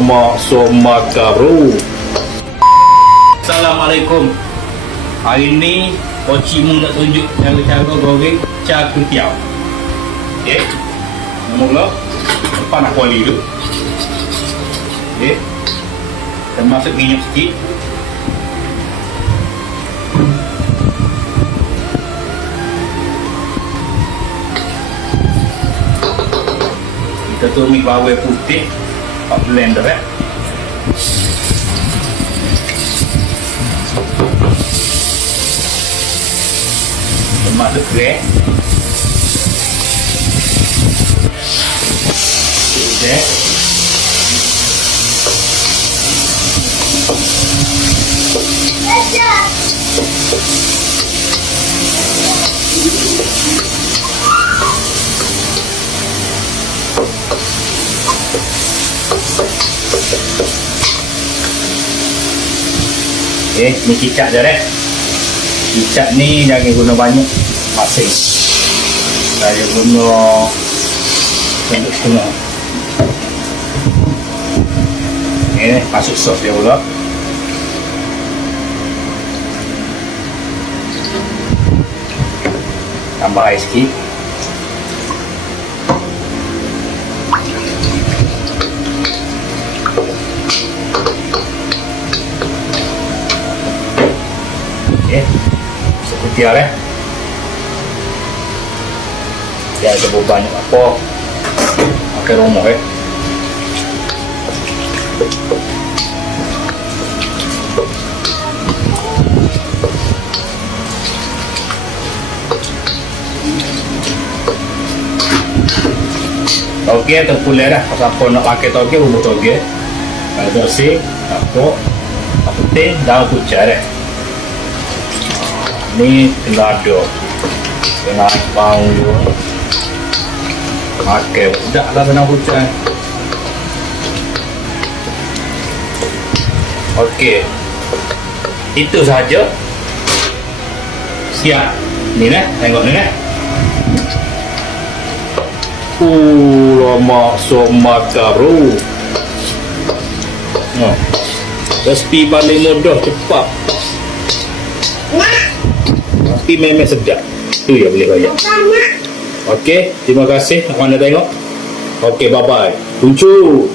Lemak somaka bro. Assalamualaikum. Hari ni Cik Mung nak tunjuk cara-cara goreng char kway teow. Okey. Mula depan nak kuali dulu. Okey. Kita masuk minyak sikit. Kita tumis bawang putih pak blender masuk grek grek ni kicap je kicap ni jangan guna banyak masing saya guna untuk setengah. Masuk sos dia pula. Tambah air sikit. Seperti ada ya, ada banyak apa pakai romo toge terpulih dah. Siapa nak pakai toge, bubuk toge kalau bersih apa penting dah pucat ni telado dengan bau juga pakai dah lah kena hujan. Okey, itu sahaja. Siap ni tengok ni lemak somaka bro. Resipi paling mudah, cepat tapi memang sedap. Tu ya boleh bayar. Okey, terima kasih nak mana tengok. Okey, bye bye. Kuncu.